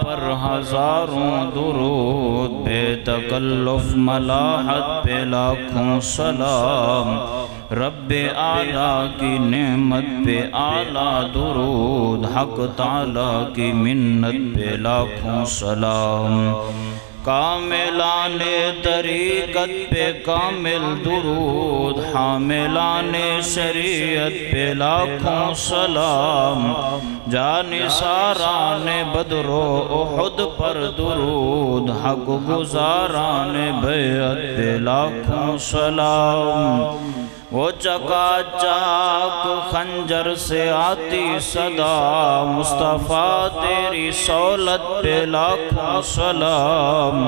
پر ہزاروں درود، بے تکلف ملاحت پہ لاکھوں سلام، رب اعلیٰ کی نعمت پہ اعلیٰ درود، حق تعالیٰ کی منت پہ لاکھوں سلام، کاملان طریقت پہ کامل درود، حاملان شریعت پہ لاکھوں سلام، جانثاران بدر و احد پر درود، حق گزاران بیعت پہ لاکھوں سلام، وہ چکا چاک خنجر سے آتی صدا، مصطفیٰ تیری سہولت پہ لاکھوں سلام،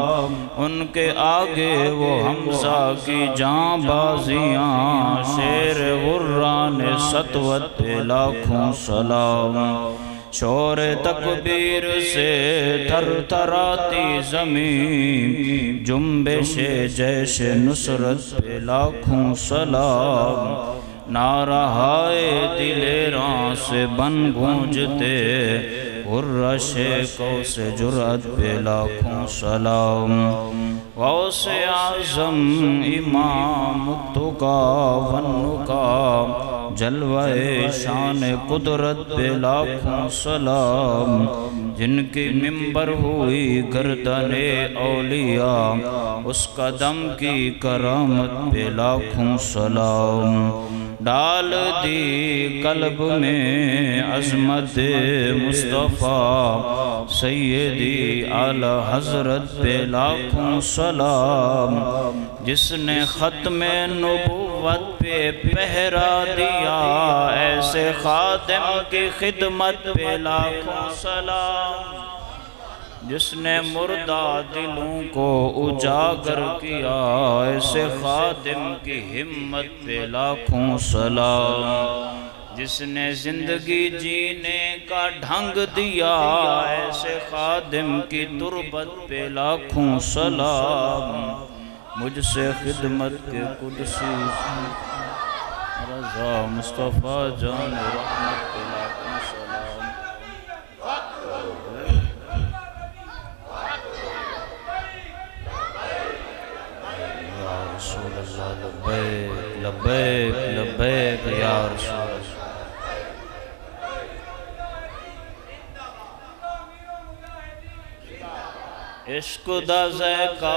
ان کے آگے وہ حمزہ کی جاں بازیاں، شیر غران سطوت پہ لاکھوں سلام، شور تکبیر سے تھر تھراتی زمین، جنبش جیش نصرت پہ لاکھوں سلام، نعرہائے دلیراں سے بن گونجتے، غرش کو سے جرأت پہ لاکھوں سلام، غوث اعظم امام التقا والنقا، جلوہ شان قدرت پہ لاکھوں سلام، جن کی منبر ہوئی گردن اولیاء، اس قدم کی کرامت پہ لاکھوں سلام، ڈال دی قلب میں عظمت مصطفیٰ، سیدی اعلی حضرت پہ لاکھوں سلام، جس نے ختم نبوت پہ پہرا دیا، ایسے خادم کی خدمت پہ لاکھوں سلام، جس نے مردہ دلوں کو اجاگر کیا، ایسے خادم کی ہمت پہ لاکھوں سلام، جس نے زندگی جینے کا ڈھنگ دیا، ایسے خادم کی تربت پہ لاکھوں سلام، مجھ سے خدمت کے قدسی رضا مصطفیٰ جان رحمت پہ لاکھوں سلام، یا رسول اللہ لبیک لبیک لبیک یا رسول اللہ، عشق دا ذائقہ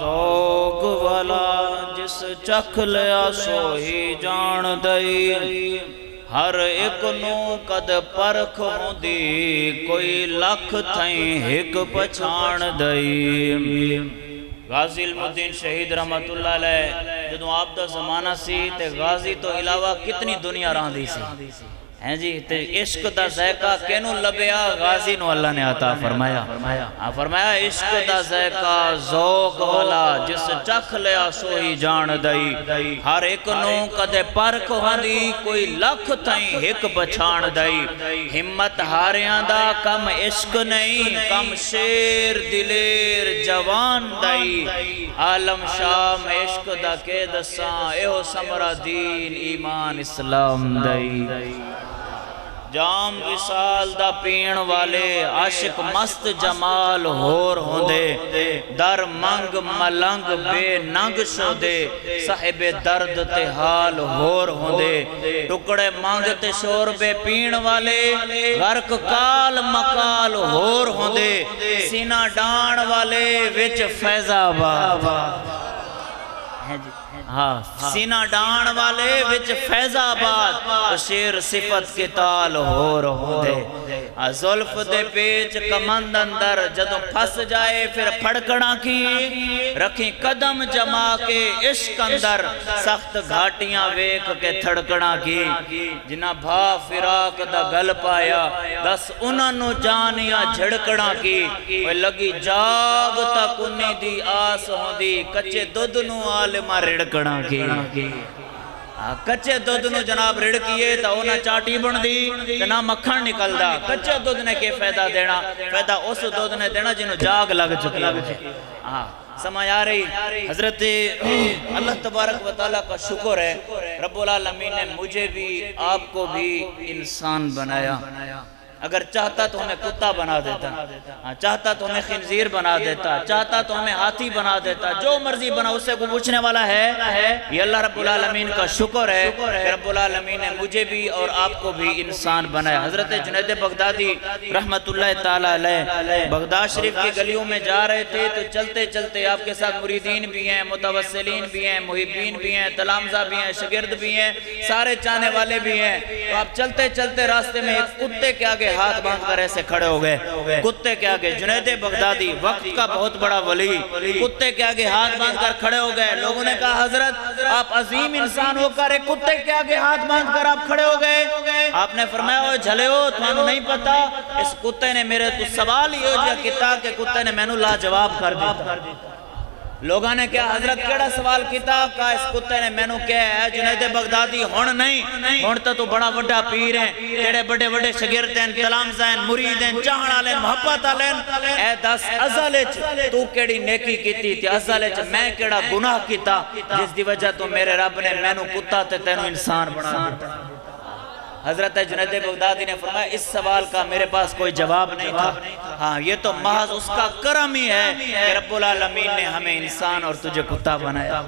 ذوق والا، جس چکھ لیا سوہی جان دئی، ہر ایک نو قد پرکھ ہوندی، کوئی لکھ تھائیں ایک پچھان دئی، غازی علم الدین شہید رحمت اللہ علیہ جدوں آپ دا زمانہ سی تے غازی تو علاوہ کتنی دنیا راندی سی ہیں جی، تے عشق دا ذائقہ کینو لبیا، غازی نو اللہ نے عطا فرمایا، فرمایا عشق دا ذائقہ ذوق والا، جس چکھ لیا سوہی جان دئی، ہر ایک نو کدے پرکھ ہوندی، کوئی لکھ تھائیں ایک پچھان دئی، ہمت ہاریاں دا کم عشق نہیں، کم شیر دلیر جوان دئی، عالم شام عشق دا کے دساں، ایہو سمرہ دین ایمان اسلام دئی، جام وصال دا پین والے عاشق مست جمال ہور ہوندے، در منگ ملنگ بے ننگ شودے، صاحب درد تے حال ہور ہوندے، ٹکڑے مانگ تے شور بے پین والے، غرق کال مکال ہور ہوندے، سینہ ڈان والے وچ فیض آباد، سینہ ڈان والے وچ فیض آباد، شیر صفت کے تال ہور ہوندے، زلف دے پیچ کمند اندر جدوں پھس جائے پھر پھڑکڑا کی، رکھیں قدم جما کے عشق اندر، سخت گھاٹیاں ویک کے تھڑکڑا کی، جنہ بھا فراق دا گل پایا، دس انہاں نو جانیاں جھڑکڑا کی، لگی جاگ تک انہی دی آس ہوندی، کچے دودھ نو عالمہ رڑکڑا کی، کچے دودھ نو جناب رڑکیے تا اونا چاٹی بن دی نہ مکھن نکل دا، کچے دودھ نے کے فیدہ دینا، فیدہ اس دودھ نے دینا جنہوں جاگ لگ چکی ہے، سمجھ آ رہی، حضرت اللہ تبارک و تعالیٰ کا شکر ہے، رب العالمین نے مجھے بھی آپ کو بھی انسان بنایا، اگر چاہتا تو ہمیں کتا بنا دیتا، چاہتا تو ہمیں خنزیر بنا دیتا، چاہتا تو ہمیں ہاتھی بنا دیتا، جو مرضی بنا، اس سے کوئی پوچھنے والا ہے؟ یہ اللہ رب العالمین کا شکر ہے کہ رب العالمین نے مجھے بھی اور آپ کو بھی انسان بنایا۔ حضرت جنید بغدادی رحمت اللہ تعالیٰ علیہ بغداد شریف کی گلیوں میں جا رہے تھے تو چلتے چلتے آپ کے ساتھ مریدین بھی ہیں، متوسلین بھی ہیں، محبین بھی ہیں، تلامذہ بھی ہیں، شاگرد بھی ہیں، سارے چاہنے والے بھی ہیں۔ تو آپ چلتے چلتے راستے میں ایک کتے کے آگے ہاتھ باندھ کر ایسے کھڑے ہو گئے، کتے کے آگے، جنید بغدادی وقت کا بہت بڑا ولی، کتے کے آگے ہاتھ باندھ کر کھڑے ہو گئے۔ لوگوں نے کہا حضرت آپ عظیم انسان ہو کر ایک کتے کے آگے ہاتھ باندھ کر آپ کھڑے ہو گئے۔ آپ نے فرمایا اوہ جھلے ہو، تمہیں نہیں پتا اس کتے نے میرے تو سوال ہی ہو جا کیتا کہ کتے نے میں نو لاجواب کر دیتا۔ لوگاں نے کہا حضرت کیڑا سوال کیتا؟ کہا اس کتے نے میں نو کہا ہے جنید بغدادی ہون نہیں، ہون تو بڑا وڈا پیر ہیں، تیرے بڑے بڑے شاگرد ہیں، تلامذہ ہیں، مرید ہیں، چاہن والے ہیں، محبت والے ہیں، اے دس ازل وچ تو کیڑی نیکی کیتی تے ازل وچ میں کیڑا گناہ کیتا جس دی وجہ تو میرے رب نے میں نو کتا تے تینو انسان بنا دیتا۔ حضرت جنید بغدادی نے فرمایا اس سوال کا میرے پاس کوئی جواب نہیں تھا، ہاں یہ تو محض اس کا کرم ہی ہے کہ رب العالمین نے ہمیں انسان اور تجھے کتا بنایا۔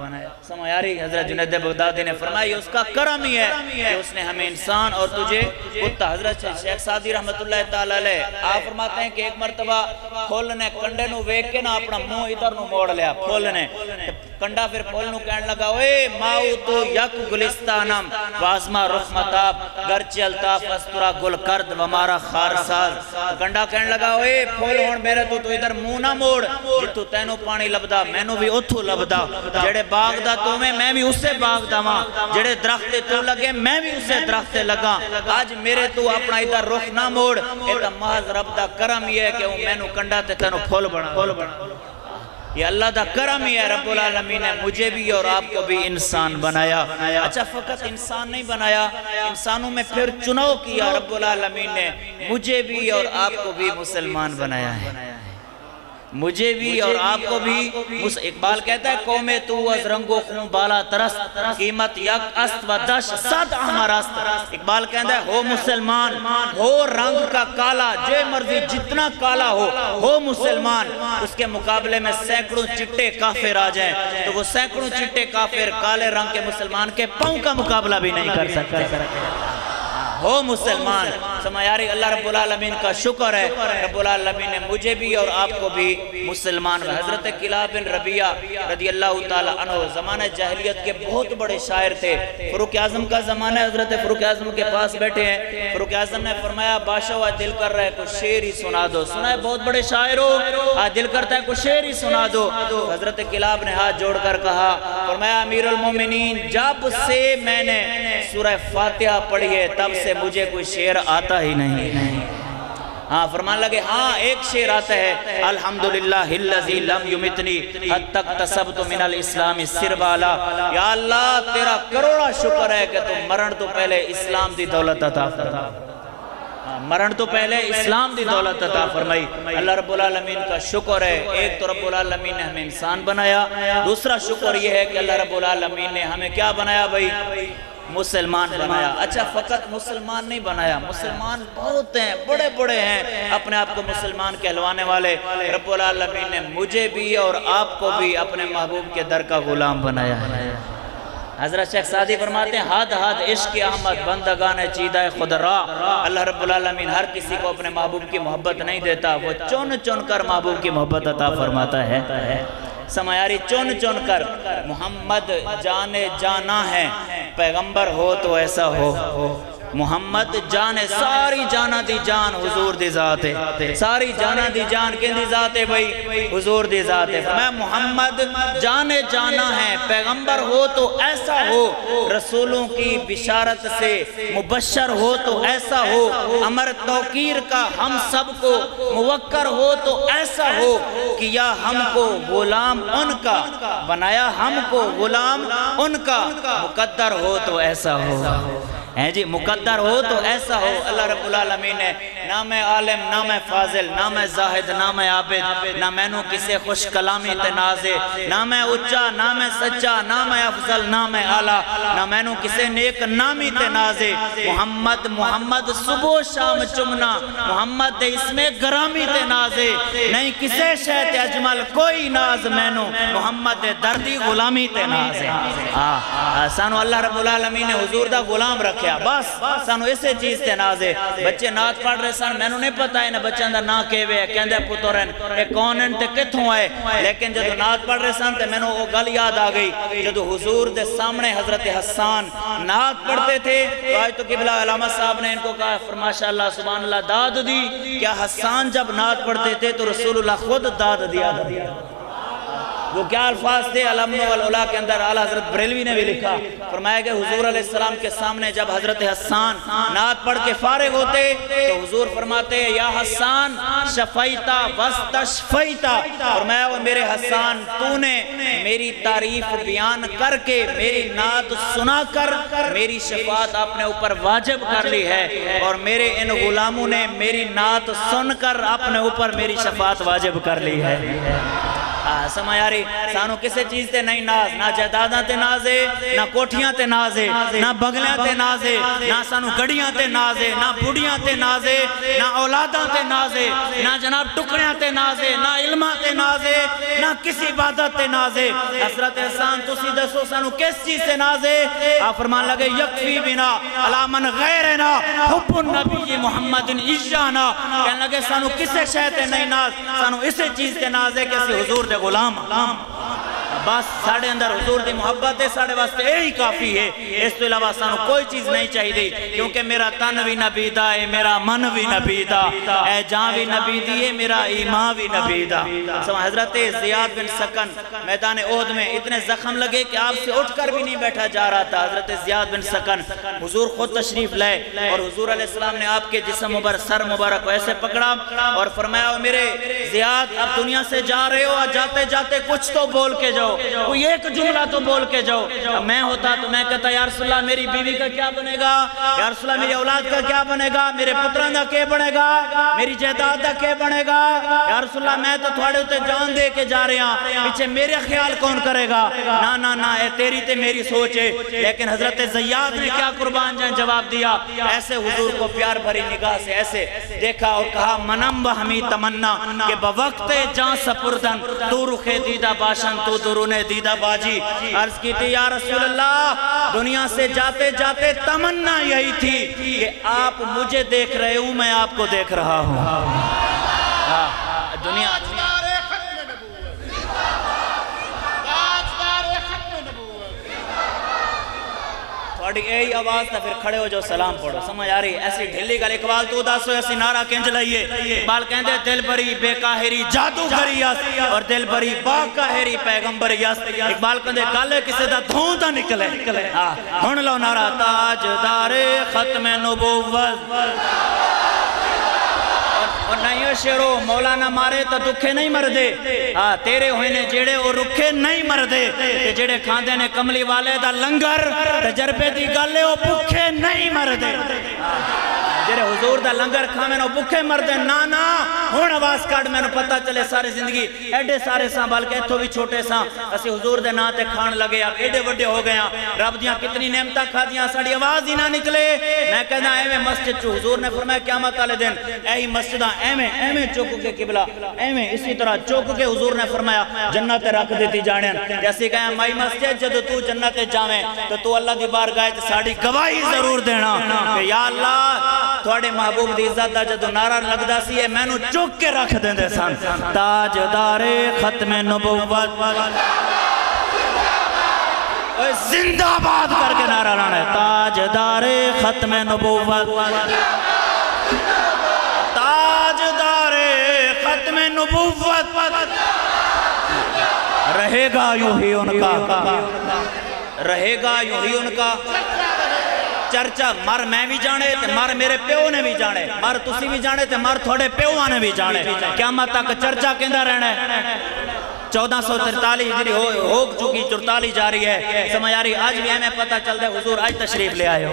سمجھ آ رہی؟ حضرت جنید بغدادی نے فرمایا یہ اس کا کرم ہی ہے کہ اس نے ہمیں انسان اور تجھے کتا۔ حضرت شیخ سعدی رحمت اللہ تعالیٰ علیہ آپ فرماتے ہیں کہ ایک مرتبہ پھول نے کنڈے نو ویک کے نا اپنا منہ ادھر نو موڑ لیا، پھول نے کنڈا پھر پھول نو کہنے لگا اے ماؤ تو یک گلستانم وازمہ رخ متاب گرچہ الطاف استرا گل کرد ومارا خار ساز۔ کنڈا کہنے لگا اے پھول ہون میرے تو ادھر منہ نہ موڑ، جتو تینو پانی لبدا مینو بھی اتھو لبدا، جڑے باغ دا تو میں بھی اسے باغ دا ماں، جڑے درخت تو لگے میں بھی اسے درخت لگا، آج میرے تو اپنا ادھر رخ نہ موڑ، ایتا محض رب دا کرم یہ ہے کہ میں نو کنڈا تے تینو پھول بنا۔ یہ اللہ دا کرم ہی ہے، رب العالمین نے مجھے بھی اور آپ کو بھی انسان بنایا۔ اچھا فقط انسان نہیں بنایا، انسانوں میں پھر چناؤ کیا رب العالمین نے، مجھے بھی اور آپ کو بھی مسلمان بنایا ہے، مجھے بھی اور آپ کو بھی۔ اقبال کہتا ہے قوم تو از رنگ و خون بالا ترست، قیمت یک است و دش صد احمر است۔ اقبال کہتا ہے ہو مسلمان، ہو رنگ کا کالا، جو مرضی جتنا کالا ہو مسلمان، اس کے مقابلے میں سینکڑوں چٹے کافر آ جائیں تو وہ سینکڑوں چٹے کافر کالے رنگ کے مسلمان کے پاؤں کا مقابلہ بھی نہیں کر سکتے۔ ہو مسلمان۔ سمایاری اللہ رب العالمین کا شکر ہے، رب العالمین نے مجھے بھی اور آپ کو بھی مسلمان۔ حضرت کلاب بن ربیعہ رضی اللہ تعالیٰ عنہ زمانہ جاہلیت کے بہت بڑے شاعر تھے، فاروق اعظم کا زمانہ، حضرت فاروق اعظم کے پاس بیٹھے ہیں، فاروق اعظم نے فرمایا بادشاہ دل کر رہا ہے کچھ شعر ہی سنا دو، سنا ہے بہت بڑے شاعر ہو، آج دل کرتا ہے کچھ شعر ہی سنا دو۔ حضرت کلاب نے ہاتھ جوڑ کر کہا، فرمایا امیر المومنین جب سے میں نے سورہ فاتحہ پڑھی ہے تب سے مجھے کوئی شعر آتا ہی نہیں۔ ہاں فرمان لگے ہاں ایک شعر آتا ہے، الحمدللہ الذی لم یمتنی حتی اکتسبت من الاسلام سربالا، یا اللہ تیرا کروڑا شکر ہے کہ تم مرن تو پہلے اسلام دی دولت عطا فرما، مرن تو پہلے اسلام دی دولت عطا فرمائی۔ اللہ رب العالمین کا شکر ہے، ایک تو رب العالمین نے ہمیں انسان بنایا، دوسرا شکر یہ ہے کہ اللہ رب العالمین نے ہمیں کیا بنایا بھائی؟ مسلمان بنایا۔ اچھا فقط مسلمان نہیں بنایا، مسلمان بہت ہیں، بڑے بڑے ہیں اپنے آپ کو مسلمان کہلوانے والے، رب العالمین نے مجھے بھی اور آپ کو بھی اپنے محبوب کے در کا غلام بنایا ہے۔ حضرت شیخ سعدی فرماتے ہیں حد حد عشق احمد بندگان چیدہ خدا، اللہ رب العالمین ہر کسی کو اپنے محبوب کی محبت نہیں دیتا، وہ چن چن کر محبوب کی محبت عطا فرماتا ہے۔ سمایاری چن چن کر محمد جان جانا ہے، پیغمبر ہو تو ایسا ہو، محمد جان ساری جانا دی جان حضور دی ذات ہے، ساری جانا دی جان کن دی ذات ہے بھئی؟ حضور دی ذات ہے۔ میں محمد جان جانا ہے، پیغمبر ہو تو ایسا ہو، رسولوں کی بشارت سے مبشر ہو تو ایسا ہو، امر توقیر کا ہم سب کو موکر ہو تو ایسا ہو، کیا ہم کو غلام ان کا، بنایا ہم کو غلام ان کا، مقدر ہو تو ایسا ہو، جی مقدر ہو تو ایسا ہو۔ اللہ رب العالمین نے نہ میں عالم نہ میں فاضل نہ میں زاہد نہ میں عابد نہ میں نو کسے خوش کلامی تے نازے نہ میں اچا نہ میں سچا نہ میں افضل نہ میں اعلیٰ نہ میں نو کسے نیک نامی تے نازے محمد محمد صبح شام چمنا محمد دے اس میں گرامی تے نازے نہیں کسے شہت اجمل کوئی ناز میں نو محمد دے دردی غلامی تے نازے سانو اللہ رب العالمین نے حضور دا غلام رکھیا بس سانو اسے چیز تے نازے بچے نات پڑھ رہے سان میں نو نہیں پتا ہے نا بچوں دا نا کیوے کہندے پترن اے کون ہیں تے کتھوں آئے لیکن جدو نات پڑھ رہے سان تے میں نو وہ گل یاد آ گئی جدو حضور دے سامنے حضرت حسان نات پڑھتے تھے تو آج تو قبلہ علامہ صاحب نے ان کو کہا ماشاءاللہ سبحان اللہ داد دی کیا حسان جب نات پڑھتے تھے تو رسول اللہ خود داد دیا وہ کیا الفاظ تھے الامن والعلا کے اندر اعلیٰ حضرت بریلوی نے بھی لکھا فرمایا کہ حضور علیہ السلام کے سامنے جب حضرت حسان نعت پڑھ کے فارغ ہوتے تو حضور فرماتے یا حسان شفیتا وستشفیتا فرمایا وہ میرے حسان تو نے میری تعریف بیان کر کے میری نعت سنا کر میری شفاعت اپنے اوپر واجب کر لی ہے اور میرے ان غلاموں نے میری نعت سن کر اپنے اوپر میری شفاعت واجب کر لی ہے سمایاری سانو کسے چیز تے نہیں ناز نہ جائیداداں تے نازے نہ کوٹھیاں تے نازے نہ بگلیاں تے نازے نہ سانو گڑیاں تے نازے نہ بڑیاں تے نازے نہ اولاداں تے نازے نہ جناب ٹکڑیاں تے نازے نہ علماں تے نازے نہ کسی عبادت تے نازے حضرت حسان تسی دسو سانو کس چیز تے نازے آپ فرمان لگے یکفی بنا علی من غیرنا حب النبی محمد ایشانا کہنے لگے سانو کسے شے تے نہیں ناز سانو اسے چیز تے نازے کسی حضور دے غلام بس ساڑھے اندر حضور دی محبت ہے ساڑھے واسطے یہی کافی ہے اس تو علاوہ سانو کوئی چیز نہیں چاہی دی کیونکہ میرا تن بھی نبی دا ہے میرا من بھی نبی دا اے جان بھی نبی دی ہے میرا ایمان بھی نبی دا حضرت زیاد بن سکن میدان احد میں اتنے زخم لگے کہ آپ سے اٹھ کر بھی نہیں بیٹھا جا رہا تھا حضرت زیاد بن سکن حضور خود تشریف لائے اور حضور علیہ السلام نے آپ کے جسم مبارک سر مبارک کو ایسے پکڑا اور فرمایا میرے زیاد اب دنیا سے جا رہے ہو جاتے جاتے کچھ تو بول کے جاؤ کوئی ایک جملہ تو بول کے جاؤ میں ہوتا تو میں کہتا یا رسول اللہ میری بیوی کا کیا بنے گا یا رسول اللہ میری اولاد کا کیا بنے گا میرے پتران کا کیا بنے گا میری جائیداد کا کیا بنے گا یا رسول اللہ میں تو تھوڑے ہوتے جان دے کے جا رہے ہیں پیچھے میرے خیال کون کرے گا نا نا اے تیری تے میری سوچ ہے لیکن حضرت زیاد نے کیا قربان جان جواب دیا ایسے حضور کو پیار بھری نگاہ سے ایسے دیکھا اور کہا منم بہمی تمنا کہ بوقت جان سپردن تو رخ دیدہ باشن تو درون دیدہ باجی عرض کی تھی یا رسول اللہ دنیا سے جاتے جاتے تمنا یہی تھی کہ آپ مجھے دیکھ رہے ہوں میں آپ کو دیکھ رہا ہوں دنیا تھوڑی ایہی آواز تا پھر کھڑے ہو جو سلام پڑھو سمجھ آ رہی ایسی ڈھلی گل اقبال تو داسو ایسی نعرہ کنج لئیے اقبال کہندے دل بری بے کاہری جادوگری یس اور دل بری با کاہری پیغمبر یس اقبال کہندے گالے کسے دا دھون دا نکلے ہن لو نعرہ تاجدار ختم نبوت اور نہیں شیرو مولانا مارے تو دکھے نہیں مر دے تیرے ہوئے نے جیڑے اور رکھے نہیں مر دے کہ جیڑے کھاندے نے کملی والے دا لنگر تجربے دی گالے وہ بکھے نہیں مر دے جیڑے حضور دا لنگر کھامے نو بکھے مر دے نا ہون آواز کارڈ میں نو پتہ چلے ساری زندگی ایڈے سارے ساں بلکہ اتھو بھی چھوٹے ساں اسی حضور دے ناتے کھان لگے اب ایڈے وڈے ہو گئے رب دیاں کتنی نعمتہ کھا دیاں ساڑی آواز ہی نہ نکلے میں کہنا ایویں مسجد چو حضور نے فرمایا قیامت والے دن ایہی مسجدہ ایویں چوک کے قبلہ ایویں اسی طرح چوک کے حضور نے فرمایا جنت رکھ دیتی جانے جیسے کہا مائی مسجد جدو تو جنت جاویں تو اللہ دی بارگاہ تے ساڑی گواہی ضرور دینا کہ یا اللہ تھوڑے محبوب دی عزت دا جدو نعرہ لگدا سی میں نو چوک کے رکھ دیں دے سن تاجدار ختم نبوت زندہ باد کر کے نعرہ لانا ہے تاجدار ختم نبوت تاجدار ختم نبوت رہے گا یوں ہی ان کا رہے گا یوں ہی ان کا چرچا مر میں بھی جانے تے مر میرے پیو نے بھی جانے مر تسی بھی جانے تے مر تھوڑے پیوہ نے بھی جانے قیامت تک چرچا کہندہ رہنا ہے 1443 ہجری ہو چکی 44 جاری ہے سمجھ آ رہی آج بھی ہمیں پتہ چلتا ہے حضور آج تشریف لے آئے ہو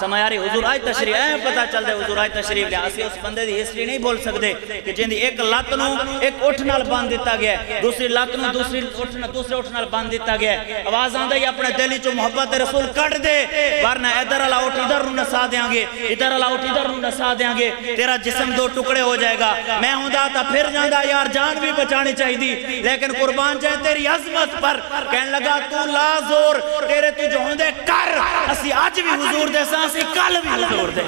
سمایاری حضور آج تشریف اے پتا چل دے حضور آج تشریف لیا اسی اس بندے دی ہسٹری نہیں بول سکتے کہ جن دی ایک لات نو ایک اٹھ نال باندھ دیتا گیا ہے دوسری لات نو دوسرے اٹھ نال باندھ دیتا گیا ہے آواز آندہ ہی اپنے دلی چو محبت رسول کٹ دے ورنہ ادھر والا اٹھ ادھر نو نسا دیاں گے ادھر والا اٹھ ادھر نو نسا دیاں گے تیرا جسم دو ٹکڑے ہو جائے گا میں ہوں تا پھر جاندہ یار جان بھی بچانی چاہی دی لیکن قربان جائے تیری عظمت پر کہنے لگا تو لا زور تیرے تو جو ہوں دے کر اسی آج بھی حضور دے سانسی کل بھی حضور دے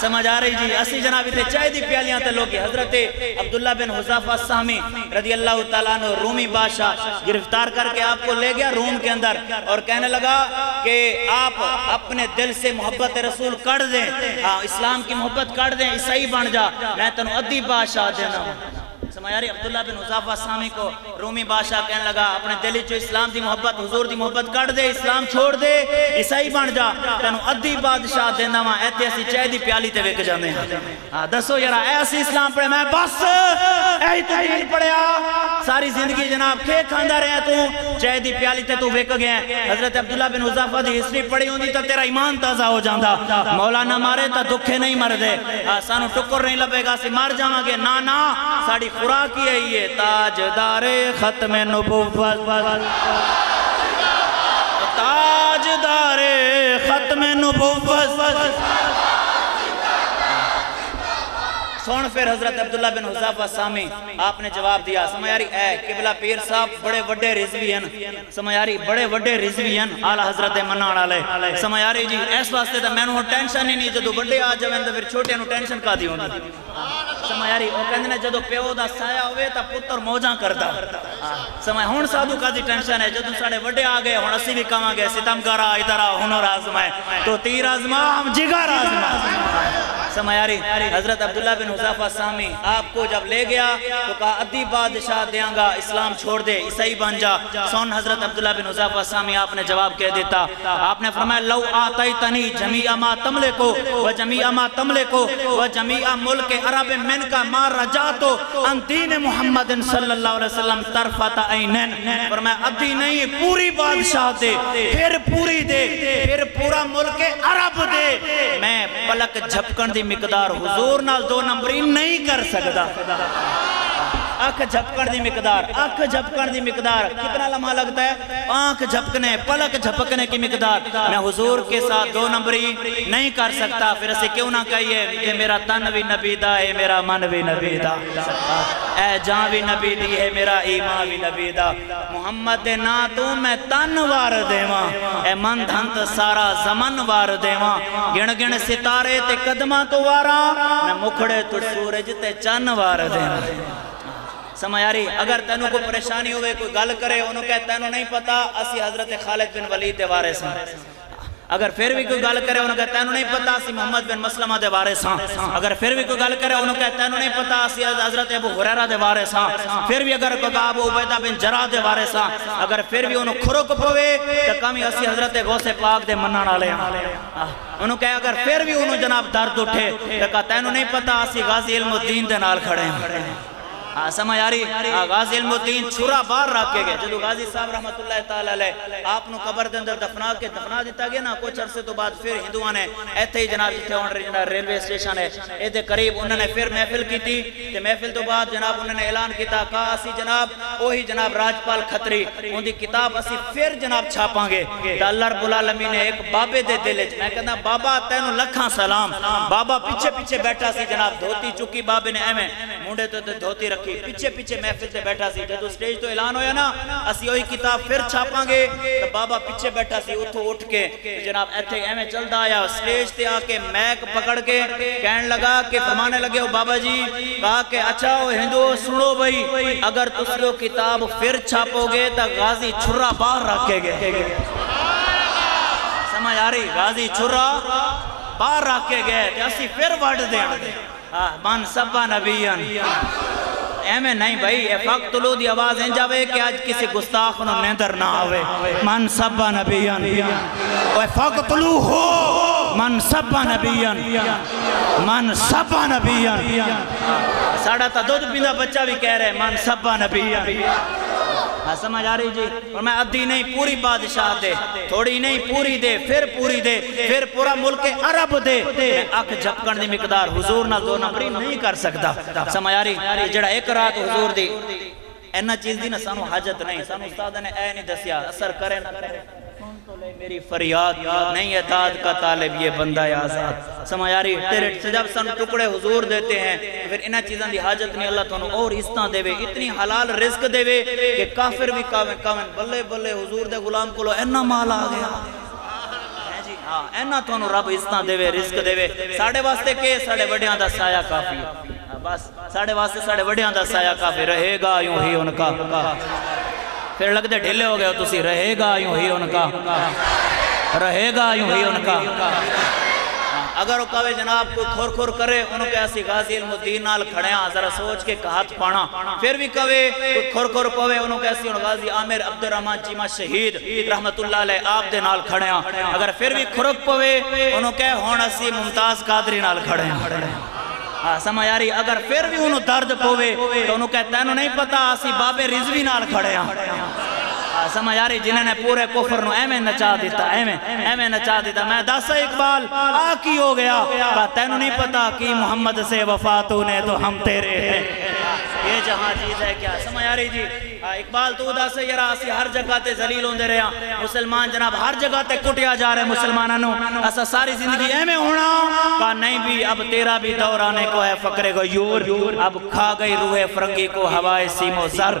سمجھ آ رہی جی اسی جنابی تے چاہی دی پیالیاں تے لوگی حضرت عبداللہ بن حذافہ السہمی رضی اللہ تعالیٰ عنہ رومی بادشاہ گرفتار کر کے آپ کو لے گیا روم کے اندر اور کہنے لگا کہ آپ اپنے دل سے محبت رسول کر دیں اسلام کی محبت کر دیں عیسائی بن جا میں تنو ادھی بادشاہ دینا سمایاری عبداللہ بن حذافہ السہمی کو رومی بادشاہ کہنے لگا اپنے دلی چو اسلام دی محبت حضور دی محبت کر دے اسلام چھوڑ دے عیسائی بن جا تینو ادھی بادشاہ دینا وہاں ایتے اسی چاہی دی پیالی تے ویک جانے ہیں دسو یرا اے اسی اسلام پڑھے میں بس اے تو دین پڑھیا ساری زندگی جناب کھے کھاندہ رہے تو چاہی دی پیالی تے تو ویک گئے حضرت عبداللہ بن حذافہ دی ہسٹری پڑھی ہوندی تا تیرا ایمان تازہ ہو جاندہ مولا نہ مارے تا دکھے نہیں مر دے سانو ٹکر نہیں لبے گا سی مار جاؤں گے نا ساڑی خوراکی ہے یہ تاجدار ختم نبوت تاجدار ختم نبوت سون پھر حضرت عبداللہ بن حذافہ السہمی آپ نے جواب دیا سمایاری اے قبلہ پیر صاحب بڑے وڈے رضوی ہیں سمایاری بڑے وڈے رضوی ہیں آلہ حضرت منان آلے سمایاری جی ایس واسطے تا میں نو ٹینشن ہی نہیں جدو بڑے آ جاویں تو پھر چھوٹے نو ٹینشن کا دی ہوندی سمایاری وہ کہندے نے جدو پیو دا سایہ ہوئے تا پتر موجاں کردا سمایہ ہون سادو کا دی ٹینشن ہے جدو ساڑے وڈے آ گئے ہون اسی بھی کما گئے ستم گارا ادھرا ہنر آزمائے تو تیر آزما ہم جگر آزما سمایاری حضرت عبداللہ بن حذافہ السہمی آپ کو جب لے گیا تو کہا ادھی بادشاہ دیاں گا اسلام چھوڑ دے عیسائی بن جا سون حضرت عبداللہ بن حذافہ السہمی آپ نے جواب کہہ دیتا آپ نے فرمایا لو آتیتنی جمیع ما تملکو و جمیع ما تملکو و جمیع ملک عرب من کا ما رجاتو ان دین محمد صلی اللہ علیہ وسلم طرفت عینن فرمایا ادھی نہیں پوری بادشاہ دے پھر پوری دے پھر پورا ملک عرب دے میں پلک جھپکن دی مقدار حضور نال دو نمبری نہیں کر سکتا آنکھ جھپکن دی مقدار کتنا لمحہ لگتا ہے آنکھ جھپکنے پلک جھپکنے کی مقدار میں حضور کے ساتھ دو نمبری نہیں کر سکتا پھر اسے کیوں نہ کہیے کہ میرا تن بھی نبی دا ہے میرا من بھی نبی دا اے جان بھی نبی دی ہے میرا ایمان بھی نبی دا محمد نا تو میں تن وار دیواں اے من دھنت سارا زمن وار دیواں گن گن ستارے تے قدمہ تو وارا میں مکھڑے تو سورج تے چن وار دیواں سمایاری اگر تینوں کو پریشانی ہوئے کوئی گل کرے انہوں کہتے تینوں نہیں پتا اسی حضرت خالد بن ولید دے وارث ہیں اگر پھر بھی کوئی گل کرے انہوں کہتے تینوں نہیں پتا اسی محمد بن مسلمہ دے وارث ہیں اگر پھر بھی کوئی گل کرے انہوں کہتے تینوں نہیں پتا اسی حضرت ابو ہریرہ دے وارث ہیں پھر بھی اگر کوئی ابو عبیدہ بن جراح دے وارث ہیں اگر پھر بھی انہوں کھرک پوے تو کمی اسی حضرت غوث پاک دے منان والے ہیں انہوں کہے اگر پھر بھی انہوں جناب درد اٹھے تو کہا تینوں نہیں پتا اسی غازی علم الدین دے نال کھڑے ہیں سمایاری غازی علم الدین چھرا بار رکھے گئے جدو غازی صاحب رحمت اللہ تعالیٰ علیہ آپ نو قبر دے اندر دفنا دیتا گیا نا کچھ عرصے تو بعد پھر ہندوان نے ایتھے ہی جناب جتھے ریلوے اسٹیشن ہے ایدے قریب انہوں نے پھر محفل کی تھی تے محفل تو بعد جناب انہوں نے اعلان کیتا کہا اسی جناب وہی جناب راجپال کھتری ان دی کتاب اسی پھر جناب چھاپاں گے تا اللہ رب العالمین نے ایک بابے دے دلے میں کہنا بابا تینوں لکھاں سلام بابا پیچھے بیٹھا سی جناب دھوتی چکی بابے نے ایمیں مونڈے تو دھوتی رکھی پیچھے محفل سے بیٹھا سی جدو سٹیج تو اعلان ہویا نا اسی وہی کتاب پھر چھاپاں گے تو بابا پیچھے بیٹھا سی اتھو اٹھ کے جناب ایتھے ایمیں چل دا آیا سٹیج تے آکے میک پکڑ کے کہنے لگا کہ فرمانے لگے ہو بابا جی کہا کہ اچھا ہو ہندو سنو بھئی اگر تس لو کتاب پھر چھاپو گے تا غازی چھرا باہر رکھے گے سمجھ آ رہی غازی چھرا باہر رکھے گئے تے اسی پھر وڈ دیں من سبا نبیان ایمیں نہیں بھائی اے فقتلو دی آواز ہیں جاوے کہ آج کسی گستاخ انہوں نیندر نہ آوے من سبا نبیان اے فقتلو ہو من سبا نبیان من سبا نبیان ساڑھا تا دودھ پیندہ بچہ بھی کہہ رہے من سبا نبیان ہاں سمجھ آ رہی جی؟ اور میں ادھی نہیں پوری بادشاہ دے، تھوڑی نہیں پوری دے، پھر پوری دے، پھر پورا ملک عرب دے، میں اکھ جھپکن دی مقدار حضور نہ دو نمبری نہیں کر سکتا۔ سمجھ آ رہی؟ جڑا ایک رات حضور دی اینا چیز دی نا سانو حاجت نہیں، سانو استاد نے اے نہیں دسیا اثر کرے نہ کرے، کون تو لے میری فریاد، نہیں ہے داد کا طالب یہ بندہ آزاد۔ سمجھ آ رہی؟ تیرے سے جب سانو ٹکڑے حضور دیتے ہیں پھر انہاں چیزاں دی حاجت نہیں، اللہ تانوں اور استاں دے وے، اتنی حلال رزق دے وے کہ کافر بھی کاون بلے بلے حضور دے غلام کولو اینا مال آ گیا، ہاں اینا تانوں رب استاں دے وے، رزق دے وے۔ ساڑھے واسطے کے ساڑھے وڈیاں دا سایہ کافی ہے، بس ساڑھے واسطے ساڑھے وڈیاں دا سایہ کافی، رہے گا یوں ہی ان کا، پھر لگ دے ڈھلے ہو گئے ہو تسی، رہے گا یوں ہی ان کا، رہے گا یوں ہی ان کا۔ اگر وہ کہے جناب کوئی کھور کھور کرے انہوں کہ ایسی غازی علم الدین نال کھڑے ہیں ذرا سوچ کے ہاتھ پانا، پھر بھی کہے کوئی کھور کھور پوے انہوں کہ ایسی غازی عامر عبد الرحمن چیمہ شہید رحمت اللہ علیہ آپ دے نال کھڑے ہیں، اگر پھر بھی کھرک پوے انہوں کہ ہون اسی ممتاز قادری نال کھڑے ہیں۔ سمجھ آ رہی؟ اگر پھر بھی انہوں درد پوے تو انہوں کہتا ہے انہوں نہیں پتا اسی باب رضوی نال کھڑے ہیں۔ سمجھ آ رہی؟ جنہوں نے پورے کفر نو ایمیں نچا دیتا، ایمیں نچا دیتا۔ میں دس اقبال آکی ہو گیا، کہتا ہے انہوں نہیں پتا کہ محمد سے وفاتوں نے تو ہم تیرے ہیں، یہ جہاں چیز ہے کیا؟ سمجھ آ رہی جی؟ اقبال تو دا سے یرا اسی ہر جگہ تے ذلیل ہوندے رہے ہیں، مسلمان جناب ہر جگہ تے کٹیا جا رہے ہیں مسلمانانوں، اسا ساری زندگی ایمیں ہونا، کہا نہیں بھی اب تیرا بھی دور آنے کو ہے فقر غیور، اب کھا گئی روح فرنگی کو ہوائے سیم و زر۔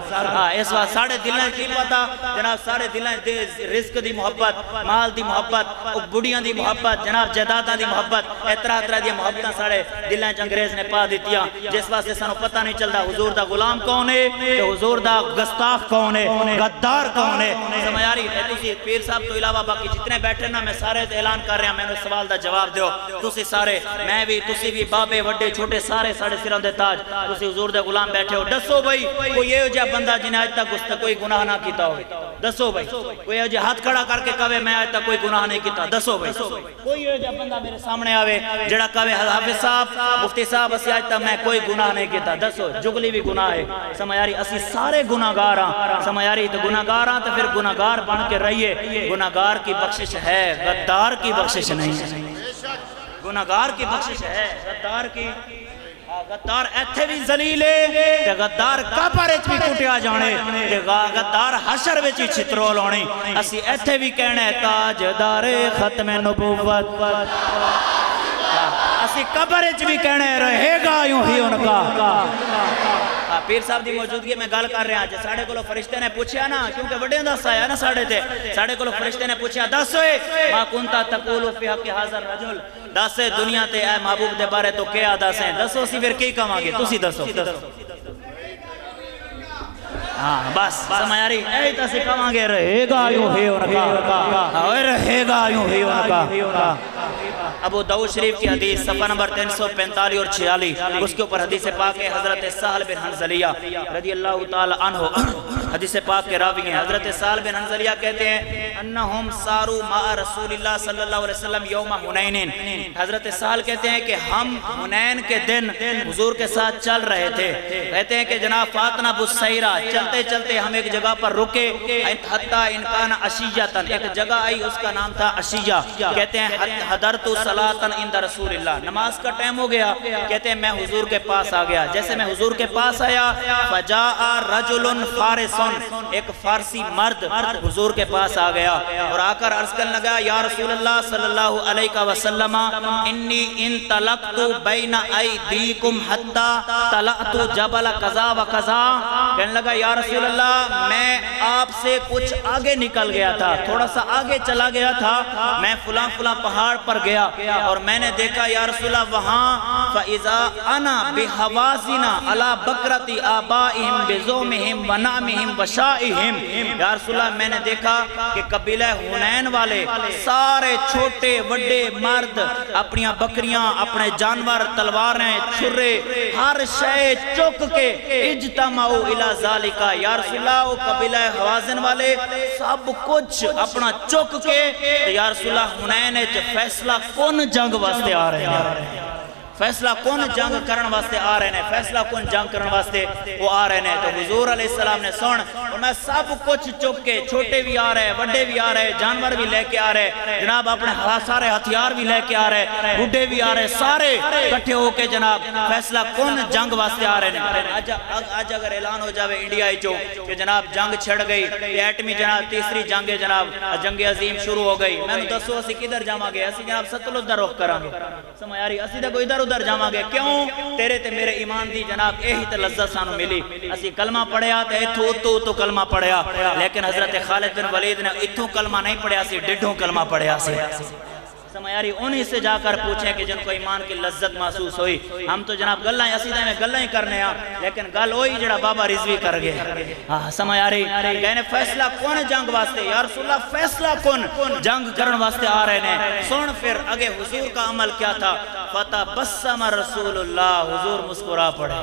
اس وقت ساڑھے دلیں کی پتا جناب، ساڑھے دلیں رزق دی محبت، مال دی محبت، بڑیاں دی محبت، جناب جائیداداں دی محبت، اطرح دی محبتاں ساڑھے دلیں انگریز نے پا دیتیاں، جس واسطے سانو پتہ نہیں چلتا حضور دا غلام کون ہے تو حضور دا گستاخ کون ہے، غدار کون ہے۔ سمجھ آ رہی ہے؟ تسی پیر صاحب تو علاوہ باقی جتنے بیٹھے نا میں سارے اعلان کر رہا ہوں، میں نے سوال دا جواب دیو، تسی سارے میں بھی تسی بھی بابے وڈے چھوٹے سارے ساڑھے سروں دے تاج، تسی حضور دے غلام بیٹھے ہو، دسو بھئی کوئی یہ جا بندہ جنہیں آج تک کوئی گناہ نہ کیتا ہو، دسو بھئی کوئی یہ ہاتھ کھڑا کر کے کہے میں آج تک کوئی گناہ نہیں کیتا، دسو بھئی کوئی یہ جا بندہ میرے سامنے آوے جڑا کہے حافظ صاحب مفتی صاحب اسی آج تک میں کوئی گناہ نہیں کیتا، دسو جگلی بھی گناہ ہے۔ سمجھ آ رہی؟ اسی سارے گناہگار ہاں، سمجھ آ رہی؟ تو گناہگار ہاں تو پھر گناہگار بن کے رہیے، گناہگار کی بخشش ہے، غدار کی بخشش نہیں ہے، گناہگار کی بخشش ہے، غدار کی غدار ایتھے بھی ذلیل ہے، غدار کپر اچ بھی کٹیا جانے، غدار حشر وچ بھی چھترول ہونے، اسی ایتھے بھی کہنے تاجدار ختم نبوت، اسی قبر اچ بھی کہنے رہے گا یوں ہی ان کا۔ پیر صاحب دی موجودگی میں گل کر رہے ہیں، جے ساڑھے کولو فرشتے نے پوچھیا نا، کیونکہ وڈے دس آیا نا ساڑھے تے، ساڑھے کولو فرشتے نے پوچھیا دس ہوئے ما کنتا تقولو فی حق حاضر رجل، دس دنیا تے اے محبوب دے بارے تو کیا دس ہیں، دسو سی پھر کی کہاں گے، تسی دسو۔ ہاں بس سمجھ آ رہی؟ اے تسی کہاں گے رہے گا یوں ہی ان کا، رہے گا یوں ہی ان کا۔ ابو داؤد شریف کی حدیث صفحہ نمبر 345 اور 46، اس کے اوپر حدیث پاک ہے حضرت سہل بن حنظلیہ رضی اللہ تعالی عنہ، حدیث پاک کے راوی ہیں، حضرت سہل بن حنظلیہ کہتے ہیں انہم سارو مع رسول اللہ صلی اللہ علیہ وسلم یوم حنین، حضرت سہل کہتے ہیں کہ ہم حنین کے دن حضور کے ساتھ چل رہے تھے، کہتے ہیں کہ جناب فاتنا بسیرہ، چلتے چلتے ہم ایک جگہ پر رکے، حتی انکان عشیتن، ایک جگہ آئی اس کا نام تھا عشیہ، کہتے ہیں حضرت صلاةً عند رسول اللہ، نماز کا ٹائم ہو گیا، کہتے ہیں میں حضور کے پاس آ گیا، جیسے میں حضور کے پاس آیا فجاء رجل فارس، ایک فارسی مرد حضور کے پاس آ گیا اور آ کر عرض کرنے لگا یا رسول اللہ صلی اللہ علیہ وسلم انی انطلقت بین ایدیکم حتی طلعت جبل قضا و قضا، کہنے لگا یا رسول اللہ میں آپ سے کچھ آگے نکل گیا تھا، تھوڑا سا آگے چلا گیا تھا، میں فلاں فلاں پہاڑ پر گیا اور میں نے دیکھا یا رسول اللہ وہاں فَإِذَا أَنَا بِحَوَازِنَا عَلَى بَكْرَةِ آبَائِهِمْ بِزُومِهِمْ وَنَعْمِهِمْ وَشَائِهِمْ، یا رسول اللہ میں نے دیکھا کہ قبیلہ حنین والے سارے چھوٹے وڈے مرد اپنی بکریاں، اپنے جانور، تلواریں، چھرے، ہر شے چک کے اجتمعوا الى ذالکا، یا رسول اللہ وہ قبیلہ حوازن والے سب کچھ اپنا چک کے یا رسول اللہ حنین فیصلہ کون جنگ واسطے آ رہے ہیں، فیصلہ کون جنگ کرن واسطے آ رہے ہیں، فیصلہ کون جنگ کرن واسطے وہ آ رہے ہیں۔ تو حضور علیہ السلام نے سن فرمایا سب کچھ چک کے، چھوٹے بھی آ رہے، بڑے بھی آ رہے، جانور بھی لے کے آ رہے، جناب اپنے سارے ہتھیار بھی لے کے آ رہے، بڈھے بھی آ رہے، سارے کٹھے ہو کے جناب فیصلہ کون جنگ واسطے آ رہے ہیں۔ آج اگر اعلان ہو جاوے انڈیا ہی کہ جناب جنگ چھڑ گئی، ایٹمی جناب تیسری جنگ جناب جنگ عظیم شروع ہو گئی، میں نے دسو اسی کدھر جاما گے؟ اسی جناب ستلج دا رخ کریں گے، سمجھ آ رہی؟ اسی دا کوئی ادھر ادھر جاما گے، کیوں؟ تیرے تے میرے ایمان دی جناب یہی تے لذت سانو ملی۔ اسی کلمہ پڑھیا تے اتھو اتو کلمہ پڑھیا، لیکن حضرت خالد بن ولید نے اتھو کلمہ نہیں پڑھیا سی، ڈڈھوں کلمہ پڑھیا سی۔ سمجھ آ رہی؟ انہی سے جا کر پوچھیں کہ جن کو ایمان کی لذت محسوس ہوئی۔ ہم تو جناب گلائیں اسیدہ میں گلائیں کرنے ہیں، لیکن گل ہوئی جڑا بابا رضوی کر گئے۔ سمجھ آ رہی؟ کہنے فیصلہ کون جنگ واسطے؟ یا رسول اللہ فیصلہ کون جنگ کرن واسطے آ رہے ہیں؟ سن پھر آگے حضور کا عمل کیا تھا؟ فتبسم رسول اللہ، حضور مسکرا پڑے۔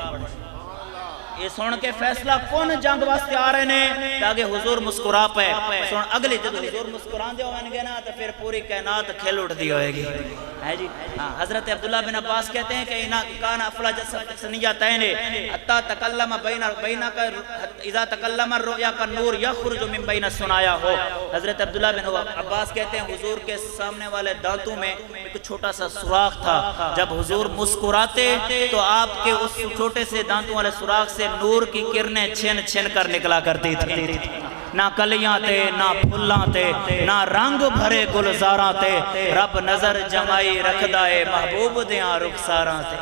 یہ سن کے فیصلہ کون جنگ واسطے آ رہے ہیں تاکہ حضور مسکرا پہ۔ سن اگلی جب حضور مسکران دے ہوئے گے نا تو پھر پوری کائنات کھل اٹھ دی ہوئے گی۔ حضرت عبداللہ بن عباس کہتے ہیں کہ کان افلاج سنیتین حتی تکلم اذا تکلم الرؤیا کا نور یخرج من بین السنایا ہو۔ حضرت عبداللہ بن عباس کہتے ہیں حضور کے سامنے والے دانتوں میں ایک چھوٹا سا سوراخ تھا، جب حضور مسکراتے تو آپ کے اس چھوٹے سے دانتوں والے سوراخ سے نور کی کرنیں چھن چھن کر نکلا کرتی تھی۔ نہ کلیاں تے، نہ پھلاں تے، نہ رنگ بھرے گلزاراں تے، رب نظر جمائی رکھدا ہے محبوب دیاں رخساراں تے۔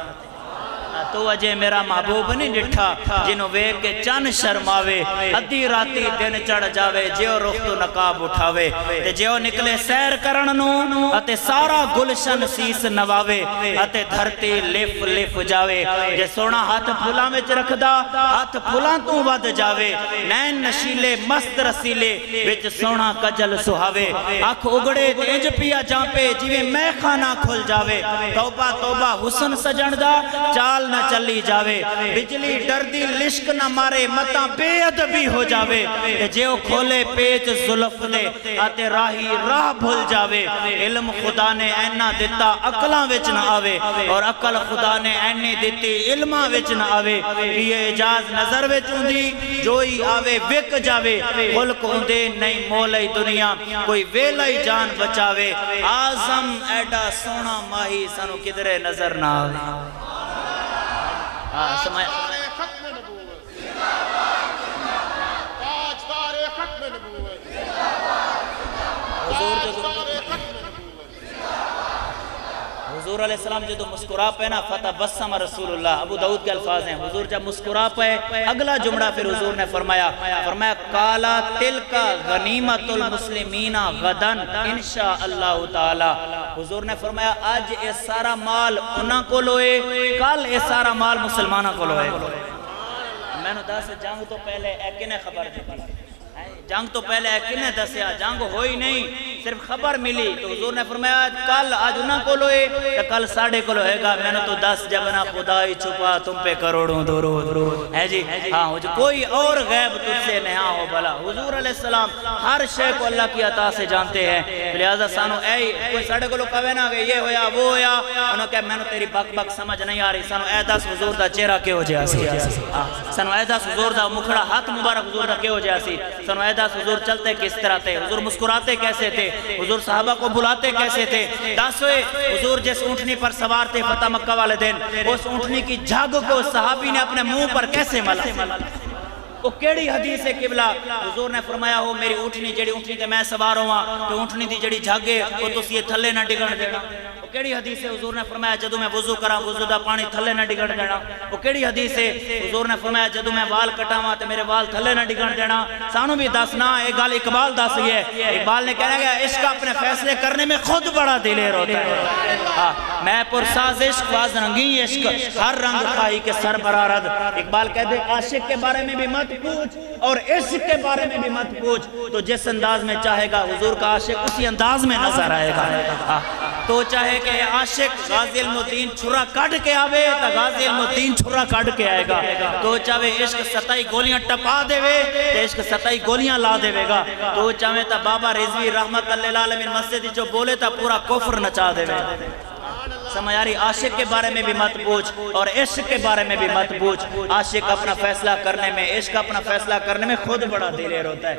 تو اجے میرا محبوب نہیں ڈٹھا جنہوں ویک کے چن شرماوے، ادھی راتی دن چڑھ جاوے، جیو رخ تو نقاب اٹھاوے، تے جیو نکلے سیر کرننو اتے سارا گلشن سیس نواوے، اتے دھرتی لف لف جاوے، جے سونا ہاتھ پھولاں وچ رکھدا ہاتھ پھولاں تو ود جاوے، نین نشیلے مست رسیلے وچ سونا کجل سہاوے، اکھ اگڑے انج پیا جانپے جیویں میں خانہ کھل جاوے، توبہ توبہ حسن سجن دا چال نہ چلی جاوے، بجلی ڈردی لشک نہ مارے متاں بے ادبی ہو جاوے، جیو کھولے پیچ زلف دے آتے راہی راہ بھول جاوے، علم خدا نے اینا دیتا عقلاں وچ نہ آوے، اور عقل خدا نے اینی دیتی علماں وچ نہ آوے، یہ اجاز نظر وچ ہوندی جوئی آوے وک جاوے، خلق ہوندے نہیں مولی دنیا کوئی ویلائی جان بچاوے، آزم ایڈا سونا ماہی سانو کدرے نظر نہ آوے۔ سمائے ختم نبوت، تاجدار ختم نبوت، حضور علیہ السلام جدو مسکرا پہ نا فتبسم رسول اللہ، ابو داؤد کے الفاظ ہیں، حضور جب مسکرا پہ اگلا جملہ پھر حضور نے فرمایا قالا تلکا غنیمت المسلمین غدن انشاءاللہ تعالی۔ حضور نے فرمایا آج اے سارا مال انہاں کو لوئے، کل اے سارا مال مسلمانہ کو لوئے۔ میں نے دس جنگ تو پہلے ایک نے خبر دیتی، جنگ تو پہلے کنے دسیا، جنگ ہوئی نہیں، صرف خبر ملی، تو حضور نے فرمایا کل آج انہاں کو لوئے تو کل ساڑھے کو لوئے گا۔ میں نے تو دس جب نہ خدای چھپا تم پہ کروڑوں درود ہے جی، ہاں کوئی اور غیب تجھ سے نہاں ہو بھلا۔ حضور علیہ السلام ہر شے کو اللہ کی عطا سے جانتے ہیں، لہذا سانو اے کوئی ساڑھے کو لوگ کہوے نا کہ یہ ہویا وہ ہویا، انہوں کہا میں نے تیری بک بک سمجھ نہیں آ رہی، سانو اے دس حضور دا چہرہ کے ہو جیا سی، سانو اے دس حضور دا مکھڑا ہاتھ مبارک حضور دا کے ہو جیا سی، سانو اے دس حضور چلتے کس طرح تھے، حضور مسکراتے کیسے تھے، حضور صحابہ کو بلاتے کیسے تھے، دسوے حضور جس اونٹنی پر سوار تھے فتح مکہ والے دن، اس اونٹنی کی جھگ کو صحابی نے اپنے منہ پر کیسے ملا؟ وہ کیڑی حدیث ہے قبلہ؟ حضور نے فرمایا ہو میری اونٹنی جڑی اونٹنی تے میں سوار ہوا تو اونٹنی دی جڑی جھگ ہے وہ تسی یہ تھلے نہ ڈگن دینا۔ وہ کیڑی حدیث ہے؟ حضور نے فرمایا جدو میں وضو کرا وضو دا پانی تھلے نہ ڈگن دینا۔ وہ کیڑی حدیث ہے؟ حضور نے فرمایا جدو میں وال کٹاواں تے میرے وال تھلے نہ ڈگن دینا۔ سانو بھی دسنا، ایک گل اقبال دس گیا ہے، اقبال نے کہنا گیا عشق اپنے فیصلے کرنے میں خود بڑا دلیر ہوتا ہے، میں پرساز عشق واز رنگی عشق ہر رنگ خواہی کے سر برآرد۔ اقبال کہتے ہیں عاشق کے بارے میں بھی مت پوچھ اور عشق کے بارے میں بھی مت پوچھ، تو جس انداز میں چاہے گا حضور کا عاشق اسی انداز میں نظر آئے گا۔ تو چاہے کہ عاشق غازی علم الدین چھرا کٹ کے آوے تو غازی علم الدین چھرا کٹ کے آئے گا، تو چاہے عشق ستائی گولیاں ٹپا دے وے تو عشق ستائی گولیاں لا دے وے گا، تو چاہے تا بابا رضوی رحمت اللہ علیہ مسجد جو بولے تا پورا کفر نچا دے وے۔ سمایاری عاشق کے بارے میں بھی مت پوچھ اور عشق کے بارے میں بھی مت پوچھ. عاشق اپنا فیصلہ کرنے میں، عشق اپنا فیصلہ کرنے میں خود بڑا دلیر ہوتا ہے.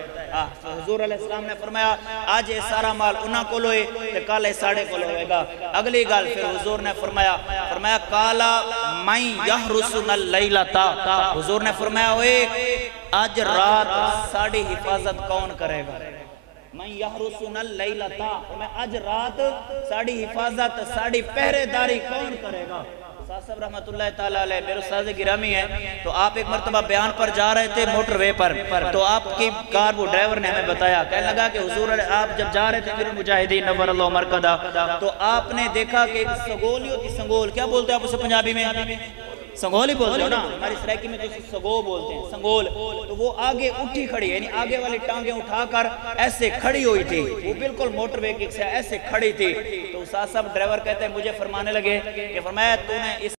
حضور علیہ السلام نے فرمایا آج یہ سارا مال انہاں کو لوئے تو کل یہ ساڑھے کو ہوئے گا. اگلی گال پھر حضور نے فرمایا کالا من یحرسن اللیلتا. حضور نے فرمایا ہوئے آج رات ساڑھی حفاظت کون کرے گا؟ من یحرسن اللیلتا، آج رات ساڑھی حفاظت ساڑھی پہرے داری کون کرے گا؟ صاحب رحمت اللہ تعالیٰ علیہ میرے استاد گرامی ہے. تو آپ ایک مرتبہ بیان پر جا رہے تھے موٹر وے پر، تو آپ کی کار وہ ڈرائیور نے ہمیں بتایا، کہنے لگا کہ حضور آپ جب جا رہے تھے پھر مجاہدین نور اللہ مرکدہ، تو آپ نے دیکھا کہ ایک سنگول ہی ہوتی. سنگول کیا بولتے ہیں آپ اسے پنجابی میں؟ سنگول ہی بولتے ہو نا، ہماری سرائکی میں تو سنگول بولتے ہیں. سنگول تو وہ آگے اٹھی کھڑی ہے، یعنی آگے والی ٹانگیں اٹھا کر ایسے کھڑی ہوئی تھی، وہ بالکل موٹر وے سے ایسے کھڑی تھی. تو استاد صاحب ڈرائیور کہتے ہیں مجھے فرمانے لگے کہ فرمایا تو نے اس